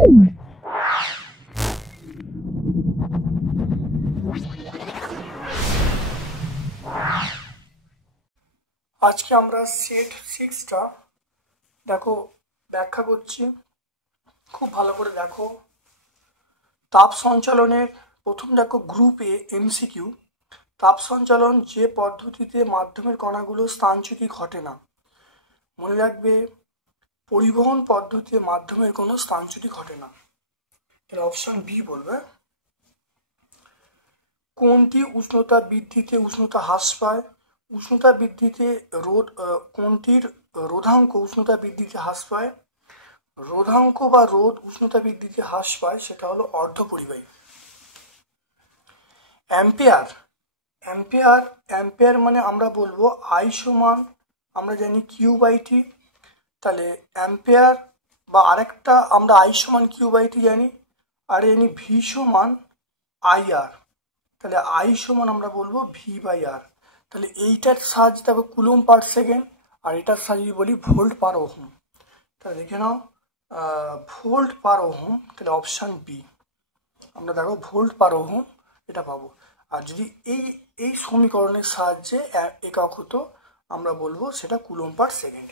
আজকে আমরা সেট 6টা দেখো ব্যাখ্যা করছি, খুব ভালো করে দেখো। তাপ সঞ্চালনের প্রথম দেখো গ্রুপ এ এমসিকিউ। তাপ সঞ্চালন যে পদ্ধতিতে মাধ্যমের কণাগুলো স্থানচ্যুতি ঘটে না। মনে রাখবে, পরিবহন পদ্ধতিতে মাধ্যমের কোনো স্থানচ্যুতি ঘটে না। এর অপশন বি বলবে। কোনটি উষ্ণতা বৃদ্ধিতে উষ্ণতা হ্রাস পায়? উষ্ণতা বৃদ্ধিতে কোনটির রোধাঙ্ক উষ্ণতা বৃদ্ধিতে হ্রাস পায়? রোধাঙ্ক বা রোধ উষ্ণতা বৃদ্ধিতে হ্রাস পায়, সেটা হলো অর্ধপরিবাহী। অ্যাম্পিয়ার অ্যাম্পিয়ার অ্যাম্পিয়ার মানে আমরা বলবো আই সমান, আমরা জানি কিউ বাই টি। তাহলে অ্যাম্পিয়ার বা আরেকটা আমরা আই সমান কিউ বাই টি জানি, আর জানি ভি সমান আই আর। তাহলে আই সমান আমরা বলবো ভি বাই আর। তাহলে এইটার সাহায্যে দেখো কুলম পার সেকেন্ড, আর এটার সাহায্যে বলি ভোল্ট পার ওহম। তাহলে দেখে নাও ভোল্ট পার ওহম, তাহলে অপশান বি আমরা দেখো ভোল্ট পার ওহম এটা পাবো। আর যদি এই সমীকরণের সাহায্যে একক হতো, আমরা বলবো সেটা কুলম পার সেকেন্ড।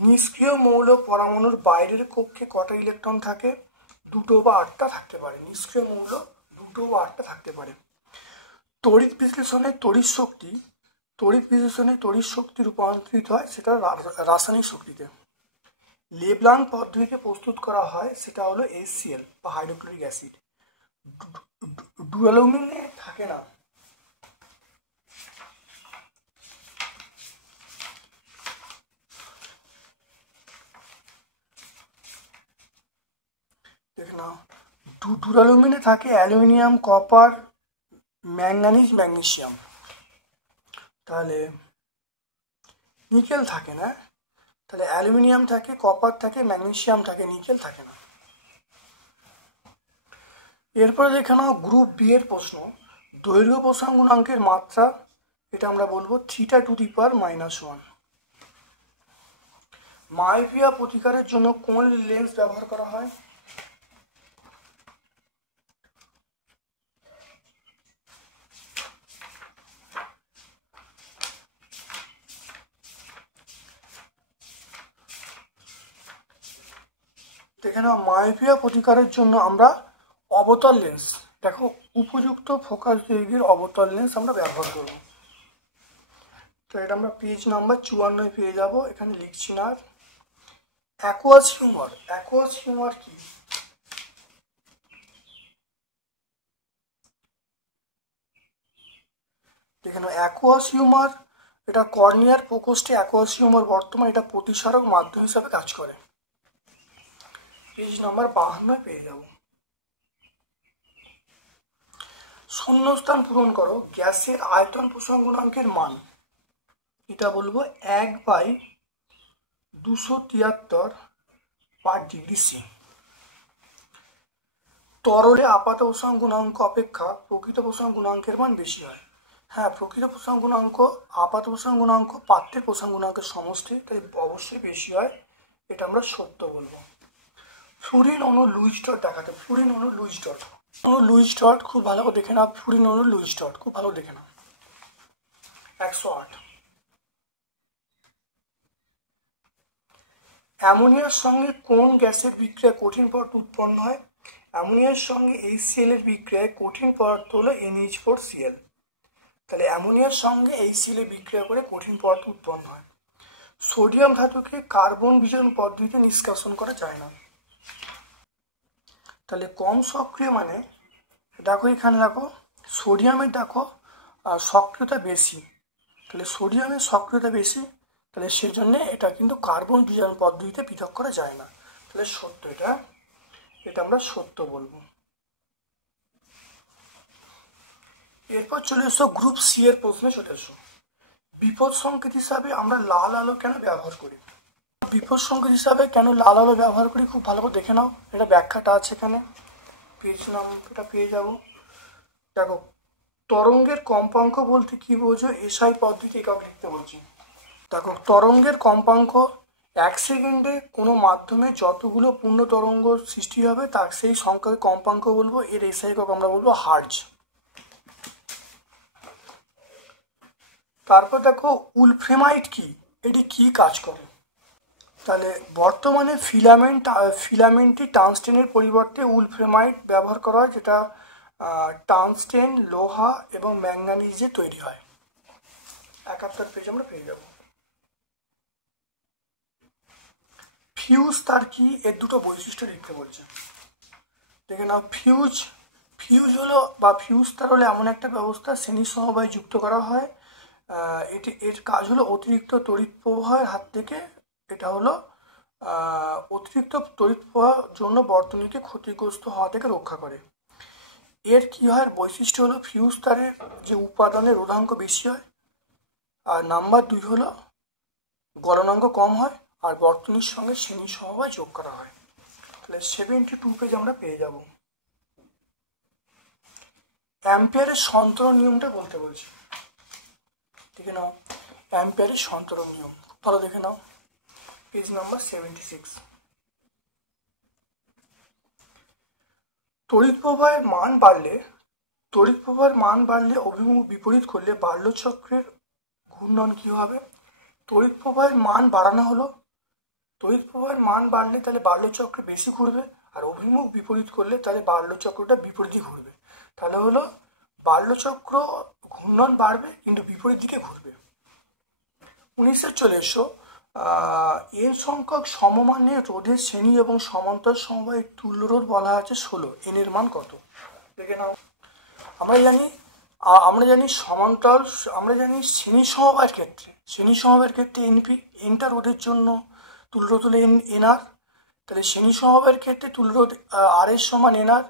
নিষ্ক্রিয় মৌল পরমাণুর বাইরের কক্ষে কটা ইলেকট্রন থাকে? 2 বা 8টা থাকতে পারে। নিষ্ক্রিয় মৌল 2 বা 8টা থাকতে পারে। তড়িৎ বিশ্লেষণে তড়িৎ শক্তি রূপান্তরিত হয় সেটা রাসায়নিক শক্তিতে। লেব্লাং পদ্ধতিতে প্রস্তুত করা হয় সেটা হলো HCl বা হাইড্রোক্লোরিক অ্যাসিড। ডুয়ালুমিনে থাকে না। দেখে নাও, ডুরালুমিনে থাকে অ্যালুমিনিয়াম, কপার, ম্যাঙ্গানিজ, ম্যাগনেসিয়াম। তাহলে নিকেল থাকে না। তাহলে অ্যালুমিনিয়াম থাকে, কপার থাকে, ম্যাগনেসিয়াম থাকে, নিকেল থাকে না। এরপরে দেখে নাও গ্রুপ বি এর প্রশ্ন। দৈর্ঘ্য প্রসারণ গুণাঙ্কের মাত্রা, এটা আমরা বলবো θ⁻⁻1। মাইভিয়া প্রতিকারের জন্য কোন লেন্স ব্যবহার করা হয়? দেখে নাও, মাইভিয়া প্রতিকারের জন্য আমরা অবতল লেন্স, দেখো উপযুক্ত ফোকাস দৈর্ঘ্যের অবতল লেন্স আমরা ব্যবহার করব। তো এটা আমরা পেজ নাম্বার 54 পেয়ে যাব, এখানে লিখছি না। অ্যাকুয়াস হিউমার কি? দেখে নাও, অ্যাকুয়াস হিউমার এটা কর্নিয়ার প্রকোষ্ঠে অ্যাকুয়াস হিউমার বর্তমান এটা প্রতিসারক মাধ্যম হিসাবে কাজ করে। পেজ নাম্বার 52 পেয়ে যাব। শূন্যস্থান পূরণ করো। গ্যাসের আয়তন প্রসারণ গুণাঙ্কের মান, এটা বলবো 1/273 পার ডিগ্রি সি। তরলে আপাত প্রসারণ গুণাঙ্ক অপেক্ষা প্রকৃত প্রসারণ গুণাঙ্কের মান বেশি হয়। হ্যাঁ, প্রকৃত প্রসারণ গুণাঙ্ক আপাত প্রসারণ গুণাঙ্ক পাত্রের প্রসারণ গুণাঙ্কের সমষ্টি, তাই অবশ্যই বেশি হয়, এটা আমরা সত্য বলবো। ফ্লুরিন অণু লুইস ডট দেখাতে, ফ্লুরিন অণু লুইস ডট খুব ভালো করে দেখে না। ফ্লুরিন অণু লুইস ডট খুব ভালো দেখে না। 108। অ্যামোনিয়ার সঙ্গে কোন গ্যাসের বিক্রিয়া কঠিন পদার্থ উৎপন্ন হয়? অ্যামোনিয়ার সঙ্গে HCl এর বিক্রিয়ায় কঠিন পদার্থ হলো NH4Cl। তাহলে অ্যামোনিয়ার সঙ্গে HCl এর বিক্রিয়া করে কঠিন পদার্থ উৎপন্ন হয়। সোডিয়াম ধাতুকে কার্বন বিজারণ পদ্ধতিতে নিষ্কাশন করা যায় না। তাহলে কম সক্রিয় মানে দেখো এখানে দেখো সোডিয়ামের দেখো সক্রিয়তা বেশি, তাহলে সোডিয়ামের সক্রিয়তা বেশি, তাহলে সেজন্য এটা কিন্তু কার্বন বিজারণ পদ্ধতিতে পৃথক করা যায় না। তাহলে সত্য, এটা আমরা সত্য বলবো। এরপর চলে এসো গ্রুপ সি এর প্রশ্নে চলে এসো। বিপদ সংকেত হিসাবে আমরা লাল আলো কেন ব্যবহার করি? বিপদ সংকেত হিসাবে কেন লাল আলো ব্যবহার করি খুব ভালো করে দেখে নাও, এটা ব্যাখ্যাটা আছে এখানে, পেজ নাম্বারটা পেয়ে যাবো। দেখো, তরঙ্গের কম্পাঙ্ক বলতে কি বোঝো? এসআই পদ্ধতি একক লিখতে বলছি। দেখো, তরঙ্গের কম্পাঙ্ক 1 সেকেন্ডে কোনো মাধ্যমে যতগুলো পূর্ণ তরঙ্গ সৃষ্টি হবে তার সেই সংখ্যাকে কম্পাঙ্ক বলবো, এর এসআই একক আমরা বলবো হার্জ। তারপর দেখো উলফ্রেমাইট কি, এটি কি কাজ করে। তাহলে বর্তমানে ফিলামেন্টটি টাংস্টেনের পরিবর্তে উলফ্রেমাইট ব্যবহার করা হয়, যেটা টাংস্টেন, লোহা এবং ম্যাঙ্গানিজে তৈরি হয়। 71 পেজ আমরা পেয়ে যাব। ফিউজ তার কি, এর দুটো বৈশিষ্ট্য লিখতে বলছে। দেখে নাও, ফিউজ হলো বা ফিউজ তার হলো এমন একটা ব্যবস্থা শ্রেণী সমবায় যুক্ত করা হয়। এর কাজ হলো অতিরিক্ত তড়িৎ প্রবাহের হাত থেকে, এটা হলো অতিরিক্ত তড়িৎ প্রবাহের জন্য বর্তনীকে ক্ষতিগ্রস্ত হওয়া থেকে রক্ষা করে। এর কি হয়, বৈশিষ্ট্য হলো ফিউজ তারের যে উপাদানের রোধাঙ্ক বেশি হয়, আর নাম্বার 2 হলো গলনাঙ্ক কম হয়, আর বর্তনীর সঙ্গে শ্রেণী সমবায় যোগ করা হয়। তাহলে 72 পেজ আমরা পেয়ে যাব। অ্যাম্পিয়ারের সন্তরণ নিয়মটা বলতে বলছি। দেখে নাও অ্যাম্পিয়ারের সন্তরণ নিয়ম, ভালো দেখে নাও, পেজ নাম্বার 76। তড়িৎ প্রবাহের মান বাড়লে অভিমুখ বিপরীত করলে বার্লো চক্রের ঘূর্ণন কি হবে। তড়িৎ প্রবাহের মান বাড়ানো হলো, তড়িৎ প্রবাহের মান বাড়লে তাহলে বার্লো চক্র বেশি ঘুরবে, আর অভিমুখ বিপরীত করলে তাহলে বার্লো চক্রটা বিপরীতই ঘুরবে। তাহলে হলো বার্লো চক্র ঘূর্ণন বাড়বে কিন্তু বিপরীত দিকে ঘুরবে। 19 চলে এসো। এন সংখ্যক সমমানের রোধের শ্রেণী এবং সমান্তর সমবায়ের তুল্য রোধ বলা আছে 16। এন এর মান কত দেখে নাও। আমরা জানি শ্রেণী সমবায়ের ক্ষেত্রে এনপি, এনটা রোধের জন্য তুল্য রোধ হলো এনআর। তাহলে শ্রেণী সমবায়ের ক্ষেত্রে তুল্য রোধ আর এর সমান এনআর,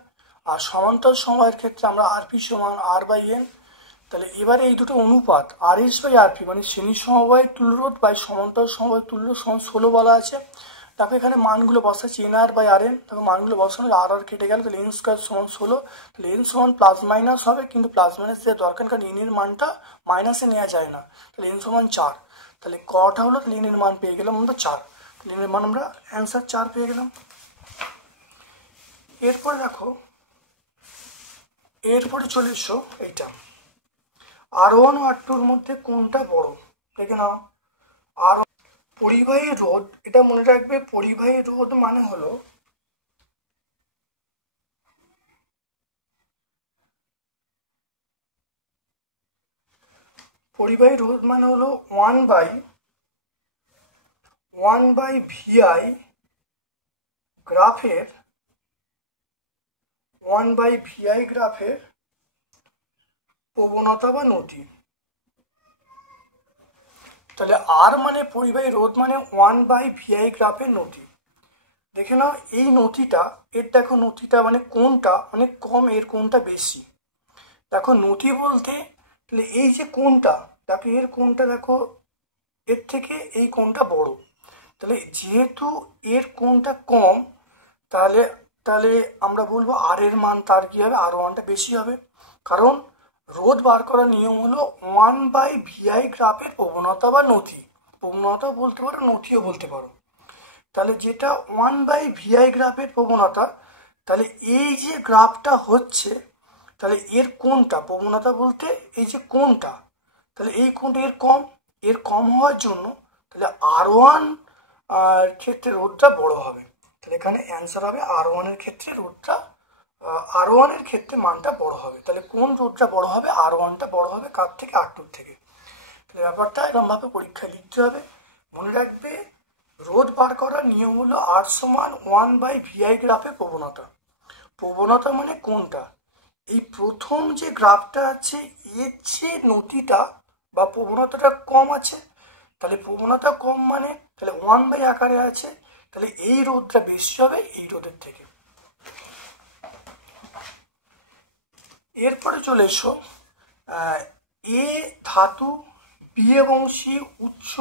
আর সমান্তর সমবায়ের ক্ষেত্রে আমরা আরপি সমান আর বাই এন। তাহলে এবারে এই দুটো অনুপাত আর এস বাই আরপি মানে শ্রেণী সমবায়ের তুল্যরোধ বাই সমান্তর সমবায়ের তুল্য সমান 16 বলা আছে। তারপর এখানে মানগুলো বসাচ্ছি এনআর বাই আর এন, তারপর মানগুলো বসানো আর কেটে গেল, তাহলে এন স্কোয়ার সমান 16। তাহলে এন সমান প্লাস মাইনাস হবে, কিন্তু প্লাস মাইনাস দেওয়ার দরকার, কারণ এন এর মানটা মাইনাসে নেওয়া যায় না। তাহলে এন সমান 4। তাহলে কটা হলো, তাহলে এন এর মান পেয়ে গেলাম আমরা 4। তাহলে এন এর মান আমরা অ্যান্সার 4 পেয়ে গেলাম। এরপরে চলে এসো এইটা, R1 ও R2 এর মধ্যে কোনটা বড় দেখে নাও। আর পরিবাহী রোধ, এটা মনে রাখবে, পরিবাহী রোধ মানে হলো পরিবাহী রোধ মানে হলো 1 বাই VI গ্রাফের 1/VI গ্রাফের প্রবণতা বা নতি। তাহলে আর মানে পরিবাহী রোধ মানে 1/VI গ্রাফের নতি। দেখে নাও এই নতিটা, এর দেখো নতিটা মানে কোনটা অনেক কম, এর কোনটা বেশি। দেখো নতি বলতে তাহলে এই যে কোনটা, দেখো এর কোনটা দেখো এর থেকে এই কোনটা বড়। তাহলে যেহেতু এর কোনটা কম, তাহলে আমরা বলবো আর এর মান তার কি হবে, R1টা বেশি হবে। কারণ রোধ বার করার নিয়ম হলো 1/VI গ্রাফের প্রবণতা বা নতি। প্রবণতা বলতে পারো, নতিও বলতে পারো। তাহলে যেটা 1/VI গ্রাফের প্রবণতা, তাহলে এই যে গ্রাফটা হচ্ছে, তাহলে এর কোনটা প্রবণতা বলতে এই যে কোনটা, তাহলে এই কোনটা এর কম হওয়ার জন্য তাহলে R1 ক্ষেত্রে রোধটা বড় হবে। তাহলে এখানে অ্যান্সার হবে R1 এর ক্ষেত্রে রোধটা, R1 এর ক্ষেত্রে মানটা বড় হবে। তাহলে কোন রোধটা বড় হবে, R1টা বড় হবে কার থেকে, R2 থেকে। তাহলে ব্যাপারটা এরকমভাবে পরীক্ষায় লিখতে হবে। মনে রাখবে রোধ বার করার নিয়ম হলো R সমান 1/VI গ্রাফের প্রবণতা মানে কোনটা, এই প্রথম যে গ্রাফটা আছে এর যে নতিটা বা প্রবণতাটা কম আছে, তাহলে প্রবণতা কম মানে তাহলে 1/, আকারে আছে, তাহলে এই রোধটা বেশি হবে এই রোধের থেকে। এরপরে চলে এসো, এ ধাতু, বি এবং সি উচ্চ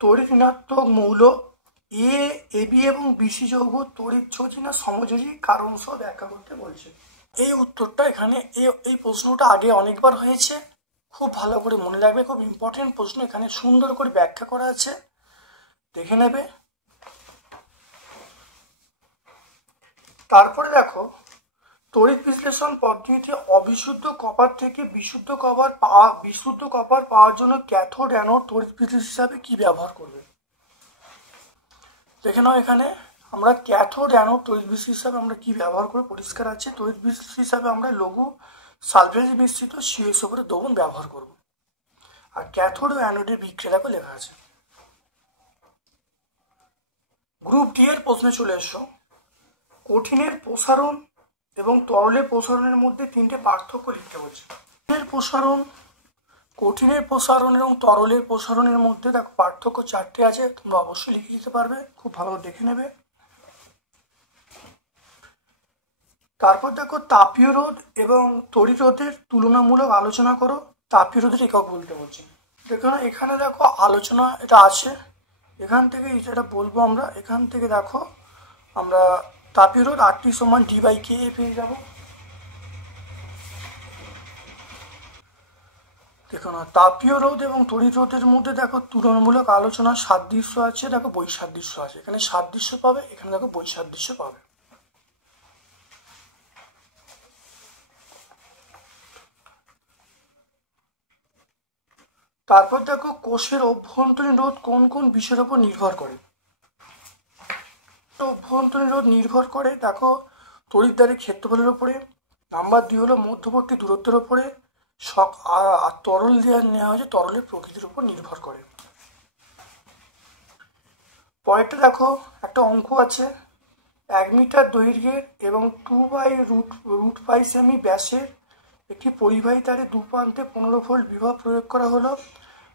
তড়িৎ ঋণাত্মক মৌল, এবি এবং বিসি যৌগ তড়িৎ যোজী না সমযোজী কারণ সহ ব্যাখ্যা করতে বলছে। এই উত্তরটা এখানে এই প্রশ্নটা আগে অনেকবার হয়েছে, খুব ভালো করে মনে রাখবে, খুব ইম্পর্টেন্ট প্রশ্ন। এখানে সুন্দর করে ব্যাখ্যা করা আছে। দেখে নেবে। তারপরে দেখো তড়িৎ বিশ্লেষণ পদ্ধতিতে অবিশুদ্ধ কপার থেকে বিশুদ্ধ কপার পাওয়ার জন্য ক্যাথোড অ্যানোড তড়িৎ বিশ্লেষণ হিসাবে কি ব্যবহার করবে। দেখে নাও এখানে আমরা ক্যাথোড অ্যানোড তড়িৎ বিশ্লেষণ হিসাবে আমরা কি ব্যবহার করব, পরিষ্কার আছে। তড়িৎ বিশ্লেষণ হিসাবে আমরা লঘু সালফেজ মিশ্রিত CuSO দ্রবণ ব্যবহার করব। আর ক্যাথোড ও অ্যানোডের বিক্রিয়া লেখা আছে। গ্রুপ ডি এর প্রশ্নে চলে এসো। কঠিনের প্রসারণ এবং তরলের প্রসারণের মধ্যে তিনটে পার্থক্য লিখতে বলছে। কঠিনের প্রসারণ এবং তরলের প্রসারণের মধ্যে দেখো পার্থক্য চারটে আছে, তোমরা অবশ্যই লিখে দিতে পারবে, খুব ভালো দেখে নেবে। তারপর দেখো তাপীয় রোধ এবং তড়িৎ রোধের তুলনামূলক আলোচনা করো। তাপীয় রোধের একক বলতে বলছে। দেখো না এখানে দেখো আলোচনা এটা আছে, এখান থেকে যেটা বলবো আমরা, এখান থেকে দেখো আমরা তাপীয় রোধ RT = D/K পেয়ে যাবো। দেখো না তাপীয় রোধ এবং তড়িৎ রোধের মধ্যে দেখো তুলনামূলক আলোচনা সাদৃশ্য আছে, দেখো বৈসাদৃশ্য আছে। এখানে সাদৃশ্য পাবে, এখানে দেখো বৈসাদৃশ্য পাবে। তারপর দেখো কোষের অভ্যন্তরীণ রোধ কোন কোন বিষয়ের উপর নির্ভর করে। অভ্যন্তরীণ রোধ নির্ভর করে দেখো তড়িৎদ্বারের ক্ষেত্রফলের উপরে। নাম্বার 2 হলো মধ্যবর্তী দূরত্বের উপরে। আর তরল নেওয়া হয়েছে তরলের প্রকৃতির উপর নির্ভর করে। পরেরটা দেখো একটা অঙ্ক আছে, 1 মিটার দৈর্ঘ্যের এবং 2/√5 সেমি ব্যাসের একটি পরিবাহী তারে দুপ্রান্তে 15 ভোল্ট বিভব প্রয়োগ করা হলো।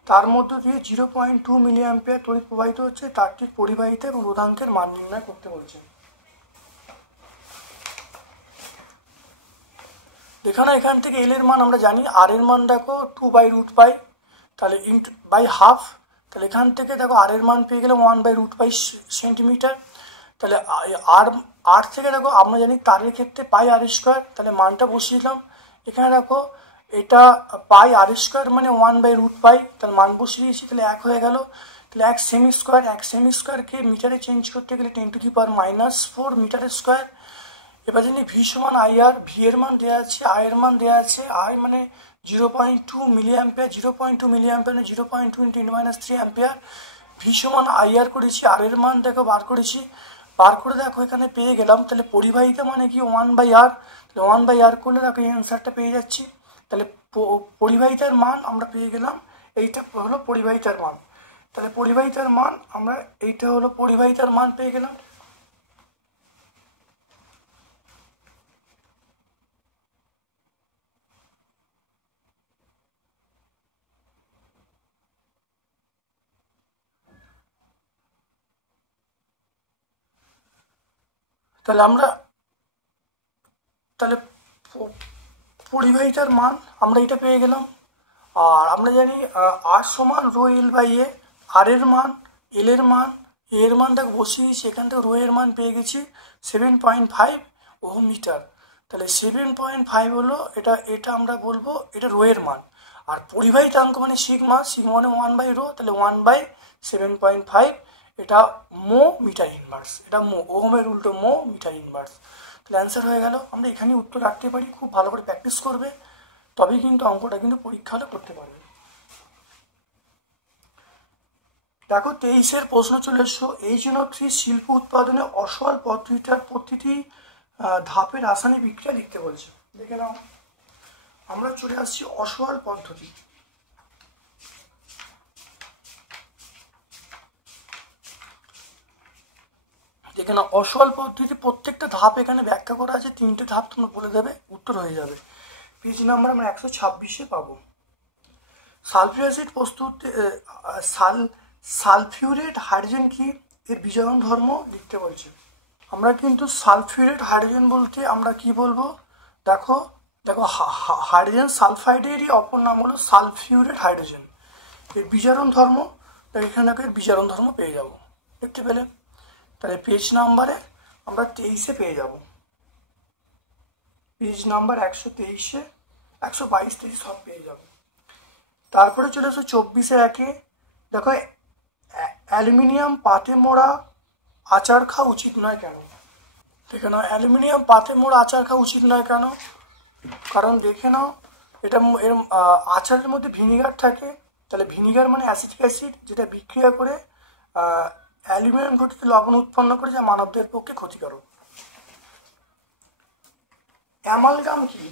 তার মধ্য দিয়ে 0.2 মিলি অ্যাম্পিয়ার তড়িৎ প্রবাহিত হচ্ছে। তারটির পরিবাহিতা এবং রোধাঙ্কের মান নির্ণয় করতে বলছে। দেখো না এখান থেকে এল এর মান আমরা জানি, আর এর মান দেখো 2/√5, তাহলে /2, তাহলে এখান থেকে দেখো আর এর মান পেয়ে গেলাম 1/√5 সেন্টিমিটার। তাহলে আর থেকে দেখো আমরা জানি তারের ক্ষেত্রে πr², তাহলে মানটা বসিয়ে দিলাম। এখানে দেখো এটা πr² মানে 1/√5, তাহলে মান বসিয়ে দিয়েছি, তাহলে 1 হয়ে গেল। তাহলে 1 সেমি স্কোয়ারকে মিটারে চেঞ্জ করতে গেলে 10⁻⁻⁴ মিটারের স্কোয়ার। এবার জানি ভি সমান IR, ভি এর মান দেওয়া আছে, আই এর মান দেওয়া আছে। আই মানে 0.2 মিলি অ্যাম্পিয়ার, 0.2 মিলি অ্যাম্পিয়ার মানে 0.2 × 10⁻³ অ্যাম্পিয়ার। ভি সমান IR করেছি, আর এর মান দেখো বার করেছি, বার করে দেখো এখানে পেয়ে গেলাম। তাহলে পরিবাহিতা মানে কি 1/R, তাহলে 1/R করলে দেখো এই অ্যান্সারটা পেয়ে যাচ্ছি। তাহলে পরিবাহিতার মান আমরা পেয়ে গেলাম, এইটা হলো পরিবাহিতার মান। তাহলে পরিবাহিতার মান আমরা, এইটা হলো পরিবাহিতার মান পেয়ে গেলাম। তাহলে আমরা পরিবাহিতার মান আমরা এটা পেয়ে গেলাম। আর আমরা জানি আর সমান ρL/A, আর এর মান, এল এর মান, এর মান দেখো বসিয়েছি, এখান থেকে রো এর মান পেয়ে গেছি 7.5 ওহম মিটার। তাহলে 7.5 হলো এটা আমরা বলবো এটা রো এর মান। আর পরিবাহিতাঙ্ক মানে সিগমা মানে 1/ρ, তাহলে 1/7.5 এটা মো মিটার ইনভার্স, এটা মো, ওহমের উল্টো মো মিটার ইনভার্স। তাহলে অ্যান্সার হয়ে গেল। আমরা এখানে উত্তর রাখতে পারি, খুব ভালো করে প্র্যাকটিস করবে, তবেই কিন্তু অঙ্কটা কিন্তু পরীক্ষা হলে করতে পারবে। দেখো 23-এর প্রশ্ন চলে এসো। H3 শিল্প উৎপাদনে অসওয়াল পদ্ধতিটার প্রতিটি ধাপে রাসায়নিক বিক্রিয়া লিখতে বলছে। দেখে নাও, আমরা চলে আসছি অসওয়াল পদ্ধতি। দেখে নাও অসওয়াল পদ্ধতি প্রত্যেকটা ধাপ এখানে ব্যাখ্যা করা আছে, 3টে ধাপ তোমরা বলে দেবে, উত্তর হয়ে যাবে। পেজ নাম্বার আমরা 126-এ পাবো। সালফিউরিক অ্যাসিড প্রস্তুত সালফিউরেট হাইড্রোজেন কি, এর বিজারণ ধর্ম লিখতে বলছে। আমরা কিন্তু সালফিউরেট হাইড্রোজেন বলতে আমরা কি বলবো, দেখো হাইড্রোজেন সালফাইডেরই অপর নাম হলো সালফিউরেট হাইড্রোজেন। এর বিজারণ ধর্ম, এখানে এর বিজারণ ধর্ম পেয়ে যাব, দেখতে পেলে। তাহলে পেজ নাম্বারে আমরা 23-এ পেয়ে যাব, পেজ নাম্বার 123-এ 122-23 সব পেয়ে যাব। তারপরে চলে এসো 24-এর 1-এ। দেখো অ্যালুমিনিয়াম পাতে মোড়া আচার খাওয়া উচিত নয় কেন? দেখে নাও অ্যালুমিনিয়াম পাতে মোড়া আচার খাওয়া উচিত নয় কেন, কারণ দেখে নাও এটা এর আচারের মধ্যে ভিনিগার থাকে। তাহলে ভিনিগার মানে অ্যাসিটিক অ্যাসিড, যেটা বিক্রিয়া করে অ্যালুমিনিয়াম ঘটিত লবণ উৎপন্ন করে, যা মানবদের পক্ষে ক্ষতিকারক। অ্যামালগাম কি?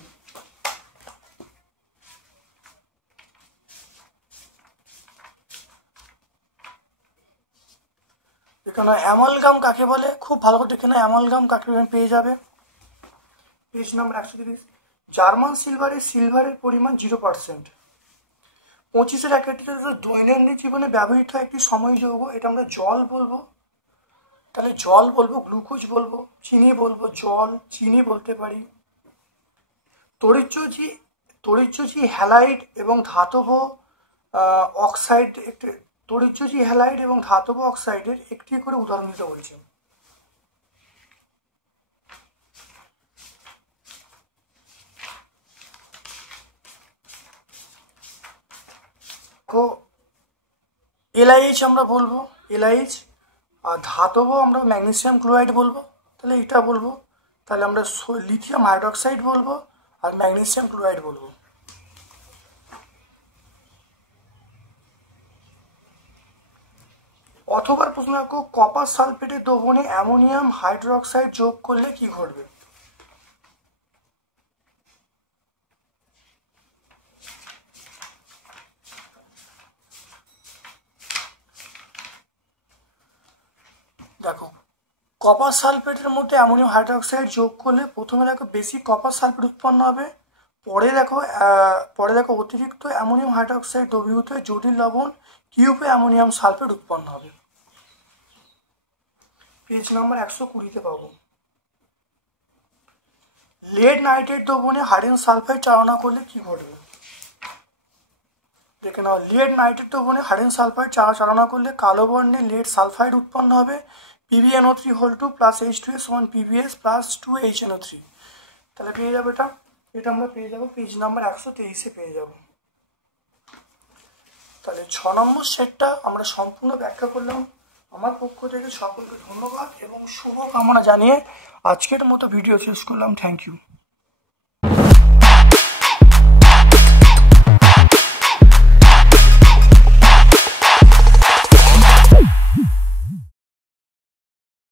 এখানে অ্যামালগাম কাকে বলে, খুব ভালো করে দেখে না অ্যামালগাম কাকে পেয়ে যাবে পেজ নাম্বার 130। জার্মান সিলভারের পরিমাণ 0%। 25 ক্যাটাগরিতে দৈনন্দিন জীবনে ব্যবহৃত একটি সময় যৌগ, এটা আমরা জল বলবো। তাহলে জল বলবো, গ্লুকোজ বলবো, চিনি বলবো, জল চিনি বলতে পারি। তড়িৎযোজী হ্যালাইড এবং ধাতব অক্সাইড, তড়িৎযোজী হ্যালাইড এবং ধাতব অক্সাইডের একটি করে উদাহরণ দিতে বলছেন। এলআইএইচ আমরা বলবো, এলআইএইচ। আর ধাতব আমরা ম্যাগনেসিয়াম ক্লোরাইড বলবো, তাহলে এটা বলবো। তাহলে আমরা লিথিয়াম হাইড্রোক্সাইড বলবো আর ম্যাগনেসিয়াম ক্লোরাইড বলবো। অথবা প্রশ্ন রাখো, কপার সালফেটের দ্রবণে অ্যামোনিয়াম হাইড্রোক্সাইড যোগ করলে কি ঘটবে? দেখো, কপার সালফেটের মধ্যে অ্যামোনিয়াম হাইড্রোক্সাইড যোগ করলে প্রথমে দেখো বেশি কপার সালফেট উৎপন্ন হবে, পরে দেখো অতিরিক্ত অ্যামোনিয়াম হাইড্রোক্সাইড দ্রবীভূত হয়ে জটিল লবণ কিউবে অ্যামোনিয়াম সালফেট উৎপন্ন হবে। পেজ নাম্বার 120-তে পাবো। লেড নাইট্রেট দ্রবণে হাইড্রোজেন সালফাইড চালনা করলে কি ঘটবে? দেখে নাও, লেড নাইট্রেট দ্রবণে হাইড্রোজেন সালফাইড চালনা করলে কালো বর্ণে লেড সালফাইড উৎপন্ন হবে। PbNO3 প্লাস H2S সমান PbS প্লাস 2HNO3। তাহলে পেয়ে যাবো এটা আমরা পেয়ে যাবো পেজ নাম্বার 123-এ পেয়ে যাব। তাহলে 6 নম্বর সেটটা আমরা সম্পূর্ণ ব্যাখ্যা করলাম। আমার পক্ষ থেকে সকলকে ধন্যবাদ এবং শুভকামনা জানিয়ে আজকের মতো ভিডিও শেষ করলাম। Thank you.